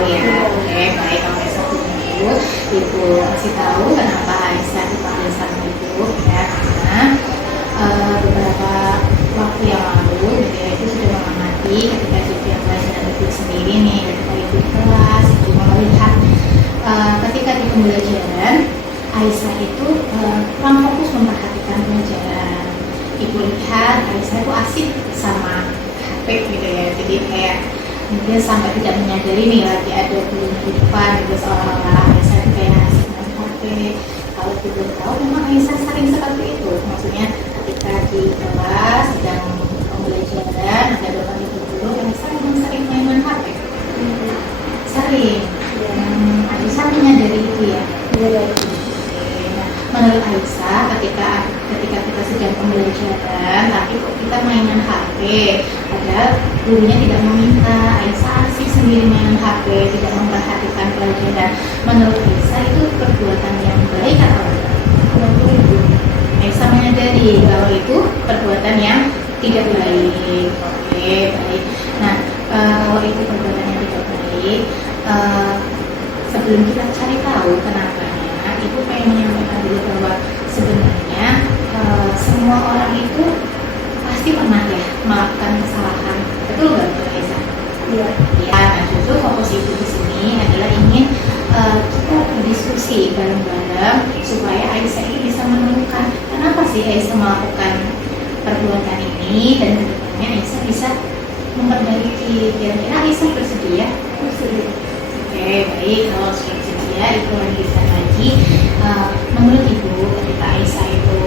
tahu ya. Oke, baik. Kalau Aisyah dulu, Ibu kasih tahu kenapa Aisyah dipanggil sama Ibu ya, karena beberapa waktu yang lalu dia itu sudah mengamati ketika Ibu yang pelajaran Ibu sendiri nih, ketika Ibu di kelas, Ibu melihat ketika di pembelajaran Aisyah itu kurang fokus memperhatikan pelajaran. Ibu lihat Aisyah itu asik sama HP gitu ya, jadi kayak mungkin sampai tidak menyadari nih lagi ada guru di depan gitu, seolah-olah Aisyah itu kayak asik main HP. Kalau Ibu tahu memang Aisyah sering seperti itu, maksudnya ketika di kelas sedang pembelajaran ada beberapa guru, Aisyah memang sering main HP. Sering. Aisyah menyadari itu ya. Menurut Aisyah, ketika kita sedang pembelajaran tapi kok kita mainan HP, padahal gurunya tidak meminta, Aisyah asik sendiri mainan HP, tidak memperhatikan pelajaran. Menurut Aisyah itu perbuatan yang baik atau tidak? Aisyah menyadari kalau itu perbuatan yang tidak baik. Oke, baik. Nah, kalau itu perbuatan yang tidak baik, sebelum kita cari tahu kenapanya, Ibu pengen menyampaikan dulu bahwa sebenarnya semua orang itu pasti pernah ya melakukan kesalahan, betul nggak Bu Aisyah? Iya. Ya, nah justru fokus Ibu di sini adalah ingin kita berdiskusi bareng-bareng supaya Aisyah ini bisa menemukan kenapa sih Aisyah melakukan perbuatan ini dan kedepannya Aisyah bisa memperbaiki. Kira-kira Aisyah bersedia? Bersedia. Oke, baik. Kalau sudah bersedia, Ibu lanjutkan lagi. Menurut Ibu, ketika Aisyah itu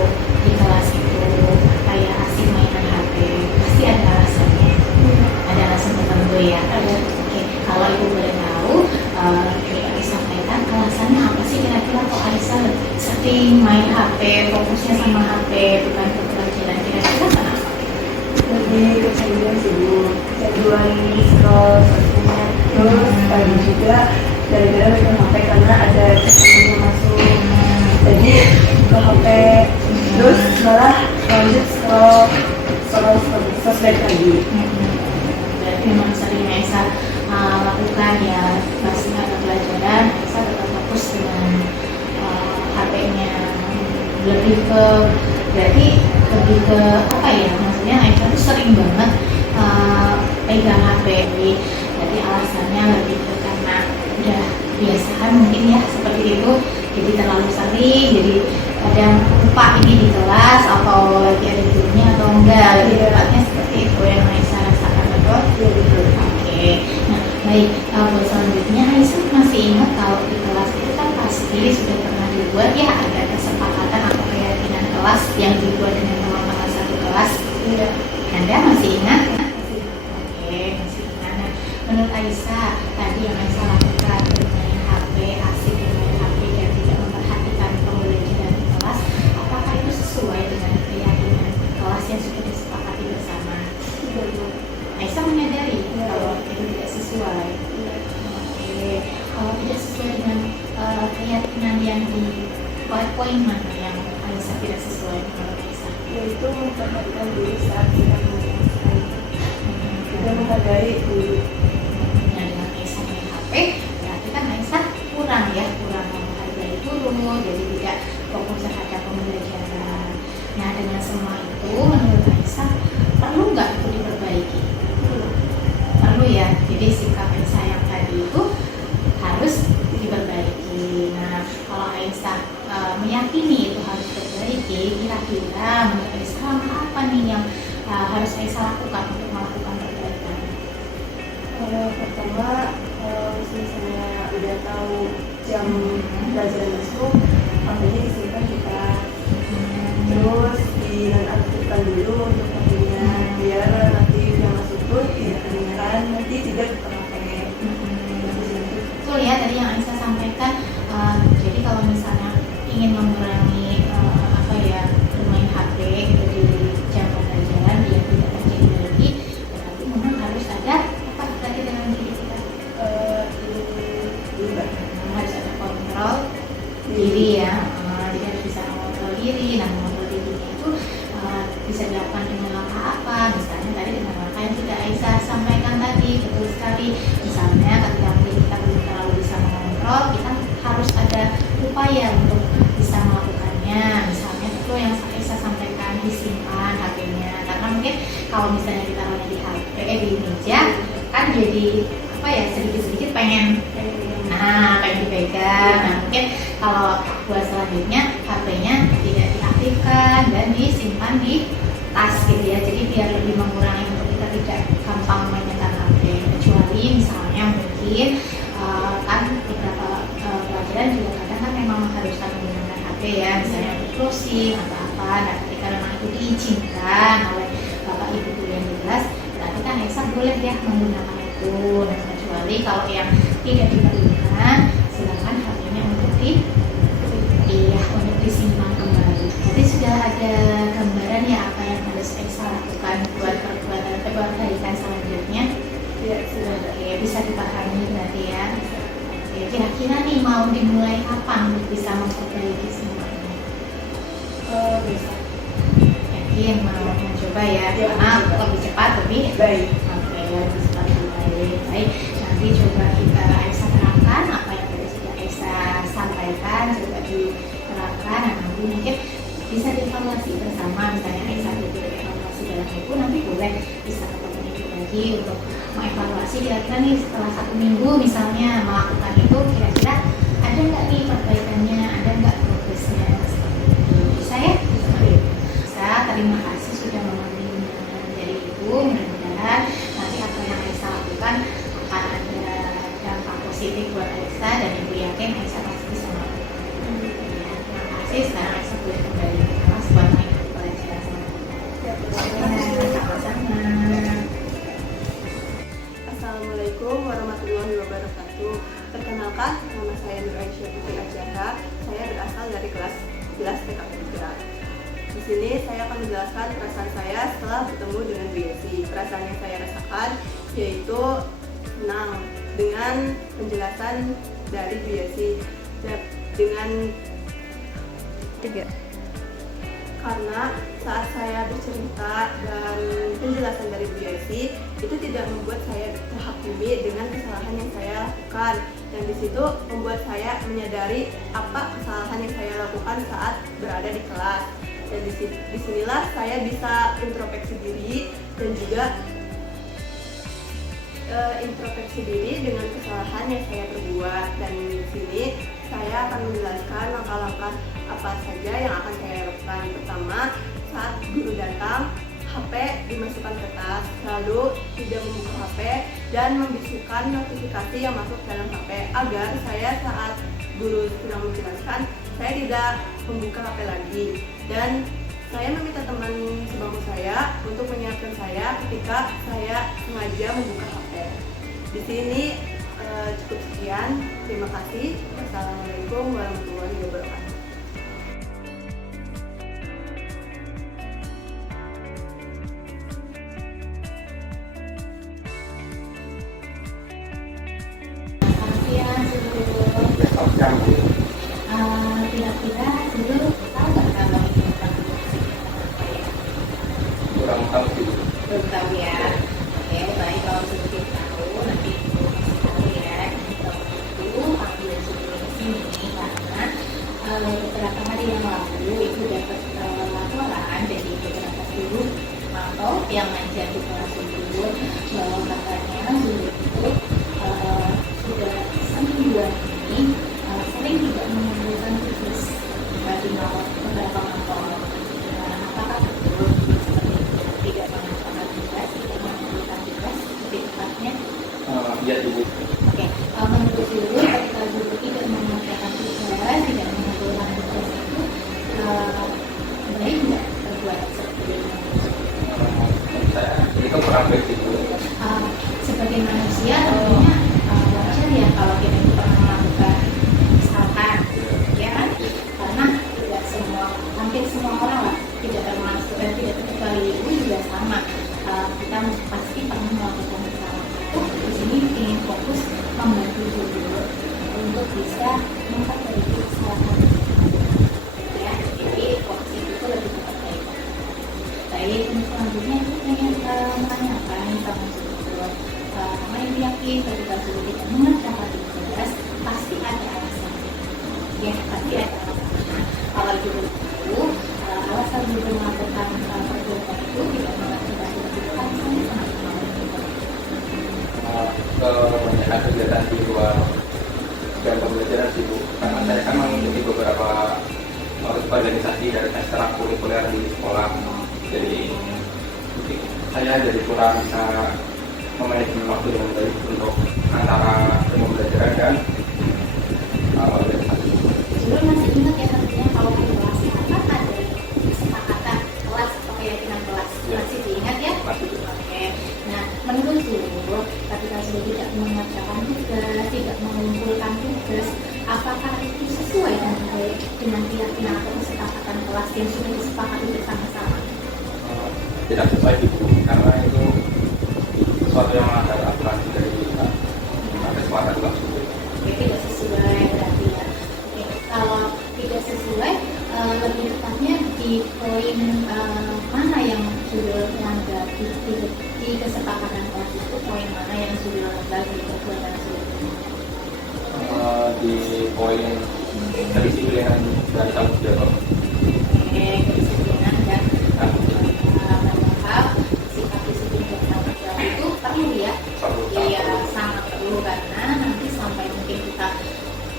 di kelas itu kayak asik mainan HP, pasti ada alasannya. Ada alasan tertentu ya. Oke, kalau Ibu boleh tahu, Aisyah sampaikan alasannya apa sih kira-kira kok Aisyah sering main HP, fokusnya sama HP, bukan ke pelajaran, kira-kira kenapa? Lebih kecanduan sibuk, kecanduan scroll sosmed, terus tadi juga gara-gara megang HP karena ada yang masuk, jadi buka HP, terus malah lanjut scroll sosmed lagi. Berarti memang sering Aisyah lakukan ya, masih ada pelajaran, Aisyah tetap fokus dengan HP-nya, berarti lebih ke apa ya, maksudnya Aisyah tuh sering banget pegang HP, jadi alasannya lebih ke karena udah kebiasaan mungkin ya seperti itu, jadi terlalu sering, jadi kadang lupa ini di kelas atau lagi ada gurunya atau enggak, lebih tepatnya seperti itu yang Aisyah rasakan, betul? Iya betul. Oke, nah baik, buat selanjutnya Aisyah masih ingat kalau di kelas itu kan pasti sudah pernah dibuat ya ada kesepakatan atau keyakinan kelas yang dibuat dengan teman-teman satu kelas. Iya. Anda masih ingat? Oke, masih ingat. Nah, menurut Aisyah tadi yang Aisyah lakukan bermain HP, asik bermain HP dan tidak memperhatikan pembelajaran di kelas, apakah itu sesuai dengan keyakinan kelas yang sudah disepakati bersama? Aisyah menyadari kalau itu tidak sesuai. Oke, kalau tidak sesuai dengan keyakinan yang di poin mana yang Aisyah tidak sesuai menurut Aisyah? Yaitu memperhatikan diri saat kita menjelaskan, kita menghargai diri. Dengan Aisyah main HP, berarti kan Aisyah kurang menghargai guru, jadi tidak fokus terhadap pembelajaran. Nah, dengan semua itu menurut Aisyah perlu nggak itu diperbaiki? Perlu ya, jadi sikap Aisyah yang tadi itu harus diperbaiki. Nah, kalau Aisyah meyakini itu harus diperbaiki, kira-kira menurut Aisyah langkah apa nih yang harus Aisyah lakukan untuk melakukan perbaikan? Pertama, misalnya udah tahu jam pelajaran masuk, HP-nya disimpan kita, terus dinonaktifkan dulu untuk HP-nya, biar nanti udah masuk pun tidak kedengeran, nanti tidak terpakai. Betul ya, tadi yang Aisyah sampaikan, jadi kalau misalnya ingin mengurangi bermain HP gitu di jam pembelajaran biar tidak terjadi lagi, berarti memang harus ada apa berarti dengan diri kita? Harus ada kontrol diri ya, jadi harus bisa mengontrol diri. Nah, mengontrol diri itu bisa dilakukan dengan langkah apa? Misalnya tadi dengan langkah yang sudah Aisyah sampaikan tadi, betul sekali. Misalnya ketika kita jadi apa ya, sedikit-sedikit pengen dipegang. Nah, mungkin kalau buat selanjutnya HP-nya tidak diaktifkan dan disimpan di tas gitu ya, jadi biar lebih mengurangi untuk kita tidak gampang menyetor HP. Kecuali misalnya mungkin kan beberapa pelajaran juga kadang kan memang mengharuskan menggunakan HP ya, misalnya untuk browsing atau apa. Nah, ketika memang itu diizinkan oleh bapak ibu guru yang jelas, berarti kan Aisyah boleh ya menggunakan itu. Nah, kecuali kalau yang tidak diperlukan, silakan HP-nya untuk untuk disimpan kembali. Jadi sudah ada gambaran ya apa yang harus Aisyah lakukan buat perbaikan selanjutnya. Ya, sudah. Oke, bisa dipahami berarti ya. Oke, kira-kira nih mau dimulai kapan bisa memperbaiki semuanya? Bisa. Yakin mau mencoba ya? Ya, Karena bisa. lebih cepat lebih Baik. Oke, lebih cepat lebih baik. Baik, nanti coba kita Aisyah terangkan apa yang tadi sudah Aisyah sampaikan, coba diterapkan. Nah, nanti mungkin bisa dievaluasi bersama, misalnya Aisyah itu evaluasi dalam itu, nanti boleh bisa ketemu ibu lagi untuk mengevaluasi kira-kira nih setelah 1 minggu misalnya melakukan itu, kira-kira ada nggak nih perbaikannya, ada nggak progresnya, seperti itu. Bisa ya? Bisa. Terima kasih sudah memenuhi undangan dari ibu. Mudah-mudahan nanti apa yang Aisyah lakukan akan ada dampak positif buat Aisyah, dan ibu yakin Aisyah pasti bisa melakukan. Ya, terima kasih. Sekarang Aisyah boleh kembali ke kelas buat mengikuti pelajaran selanjutnya. Sama-sama. Assalamualaikum warahmatullahi wabarakatuh. Perkenalkan, nama saya Nur Aisyah Putri Ajaha. Saya berasal dari kelas 11 TKP 3. Di sini saya akan menjelaskan perasaan saya setelah bertemu dengan Bu Yesi. Perasaan yang saya rasakan yaitu senang dengan penjelasan dari Bu Yesi. Dengan karena saat saya bercerita dan penjelasan dari Bu Yesi itu tidak membuat saya terhakimi dengan kesalahan yang saya lakukan, dan di situ membuat saya menyadari apa kesalahan yang saya lakukan saat berada di kelas. Dan disinilah saya bisa introspeksi diri dan juga introspeksi diri dengan kesalahan yang saya perbuat. Dan di sini saya akan menjelaskan langkah-langkah apa saja yang akan saya lakukan. Pertama, saat guru datang, HP dimasukkan ke tas, lalu tidak membuka HP dan membisukan notifikasi yang masuk dalam HP agar saya saat guru sedang menjelaskan, saya tidak membuka HP lagi. Dan saya meminta teman sebangku saya untuk mengingatkan saya ketika saya sengaja membuka HP. Di sini cukup sekian. Terima kasih. Wassalamualaikum warahmatullahi wabarakatuh. Kira-kira dulu tahu nggak kalau ini kurang tahu sih. belum tahu ya? Oke, baik, kalau sedikit tahu nanti ibu kasih tahu ya. Kalau itu panggilan sebelum di sini karena beberapa hari yang lalu ibu dapat laporan dari beberapa guru atau yang ngajar di kelas itu bahwa katanya guru itu sudah semingguan ini sering tidak mengumpulkan tugas bagi beberapa kelompok. Apakah betul seperti itu? Tidak mengumpulkan tugas, tidak mengumpulkan tugas lebih tepatnya? Ya ibu. Oke, menurut guru ketika guru tidak mengumpulkan tugas, tidak mengumpulkan tugas itu baik nggak berbuat seperti itu? Saya itu kurang baik itu. Sebagai manusia tentunya wajar ya kalau kita itu pernah melakukan kesalahan, ya kan? Karena tidak semua, hampir semua orang lah, tidak termasuk dan tidak terkecuali ibu juga sama. Kita pasti pernah melakukan kesalahan. Di sini ingin fokus membantu guru untuk bisa memperbaiki kesalahan. Ya, jadi fokus itu lebih memperbaiki. Baik, untuk selanjutnya itu ingin menanyakan sama guru. Karena ibu yakin ketika guru tidak mengerjakan tugas pasti ada alasan. Ya, pasti ada alasannya. Kalau guru tahu alasan guru melakukan perbuatan itu tidak mengerjakan tugas, alasannya sangat pembelajaran sih Bu, karena saya kan mengikuti beberapa organisasi dan ekstrakurikuler di sekolah. Jadi mungkin saya jadi kurang bisa memanajemen waktu dengan baik untuk antara pembelajaran dan organisasi. Sebelum masih ingat ya tentunya kalau di kelas apa ada kesepakatan kelas atau keyakinan kelas, Ya. masih diingat ya? Masih. Oke. Nah, menurut Guru, ketika sudah tidak mengerjakan tugas, tidak mengumpulkan tugas, apakah itu sesuai dengan keyakinan atau kesepakatan kelas yang sudah disepakati bersama-sama? Tidak sesuai Bu, karena itu sesuatu yang melanggar aturan dari kesepakatan kelas. Oke, tidak sesuai berarti ya. Oke, kalau tidak sesuai, lebih tepatnya di poin mana yang sudah melanggar di kesepakatan kelas itu, poin mana yang sudah melanggar di perbuatan sudah Di poin kedisiplinan dan tanggung jawab. Oke, kedisiplinan dan maaf, sikap disiplin dan tanggung jawab itu perlu ya. Iya, sangat perlu karena nanti sampai mungkin kita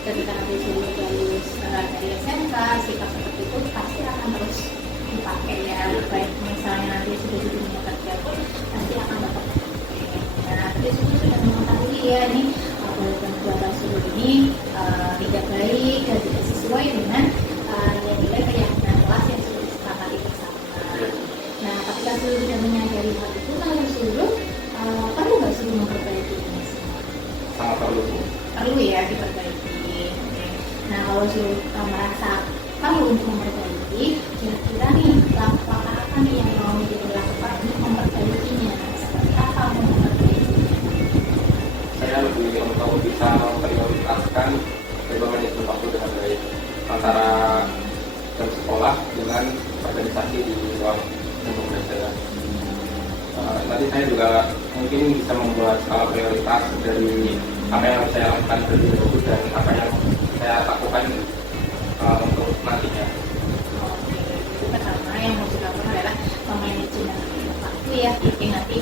ketika nanti sudah lulus dari SMK, sikap seperti itu pasti akan terus dipakai ya. Baik misalnya nanti sudah di dunia kerja pun pasti akan dapat. Nah, nanti sudah mengetahui ya ini perbuatan sudah ini tidak baik dan tidak sesuai dengan nilai keyakinan kelas yang sudah disepakati bersama. Nah, ketika sudah menyadari hal itu, lalu suruh perlu nggak suruh memperbaiki ini semua? Sangat perlu Bu. Perlu ya diperbaiki. Oke. Nah, kalau suruh merasa perlu untuk memperbaiki, kira-kira nih langkah apa nih yang mau dilakukan untuk memperbaikinya? Seperti apa mau memperbaikinya? Saya lebih untuk bisa memprioritaskan manajemen waktu dengan baik antara jam sekolah dengan organisasi di luar pembelajaran. Nanti saya juga mungkin bisa membuat skala prioritas dari apa yang saya lakukan terlebih dahulu dan apa yang saya lakukan untuk nantinya. Oke, itu pertama yang mau dilakukan adalah memanajemen waktu ya. Jadi nanti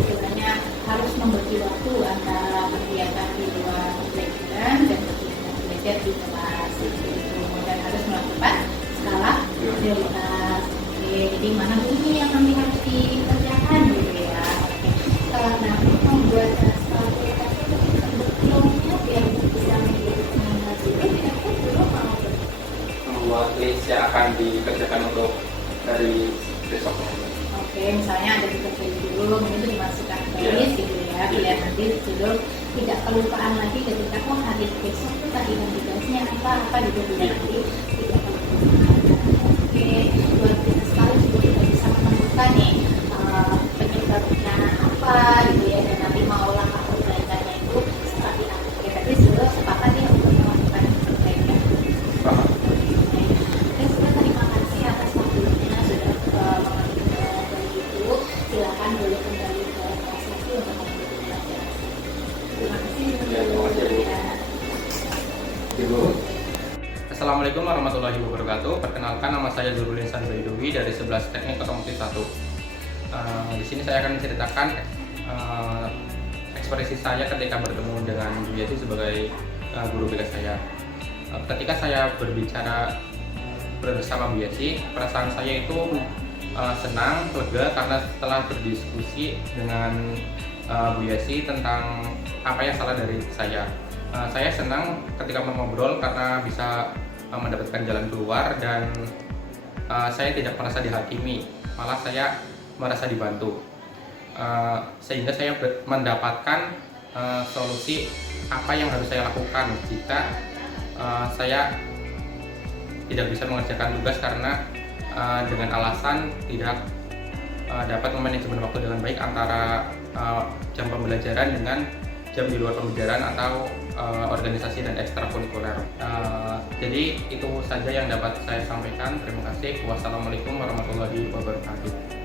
sebenarnya harus membagi waktu antara kegiatan di luar pembelajaran dan kegiatan belajar di kelas gitu. Dan harus melakukan skala prioritas. Oke, jadi mana dulu yang nanti harus dikerjakan gitu ya. Oke, nah untuk membuat skala prioritas itu sebelumnya biar bisa menjadi pengingat dulu, tidak pun dulu mau Membuat list yang akan dikerjakan untuk dari besok. Oke, misalnya ada tugas dari dulu, itu dimasukkan ke list gitu ya, biar nanti dulu tidak kelupaan lagi ketika hari besok itu tadi tugasnya apa gitu biar nanti tidak kelupaan. Oke, luar biasa sekali juga kita bisa menemukan nih penyebabnya apa gitu ya, dan nanti mau langkah perbaikannya itu seperti apa. Oke, tapi sudah sepakat ya untuk melakukan perbaikan. Oke, sudah terima kasih atas waktunya sudah mengambil dari itu. Silakan boleh kembali ke kelas lagi untuk mengikuti pelajaran. Terima kasih. Ya, terima kasih, Bu. Ya. Ibu. Assalamualaikum warahmatullahi wabarakatuh. Perkenalkan, nama saya Zurulin Sanbaidowi dari 11 Teknik Otomotif 1. Di sini saya akan menceritakan ekspresi saya ketika bertemu dengan Bu Yati sebagai guru BK saya. Ketika saya berbicara bersama Bu Yati, perasaan saya itu senang, lega karena setelah berdiskusi dengan Bu Yati tentang apa yang salah dari saya. Saya senang ketika mengobrol karena bisa mendapatkan jalan keluar dan saya tidak merasa dihakimi, malah saya merasa dibantu, sehingga saya mendapatkan solusi apa yang harus saya lakukan jika saya tidak bisa mengerjakan tugas karena dengan alasan tidak dapat memanajemen waktu dengan baik antara jam pembelajaran dengan jam di luar pembelajaran atau organisasi dan ekstrakurikuler. Jadi itu saja yang dapat saya sampaikan. Terima kasih. Wassalamualaikum warahmatullahi wabarakatuh.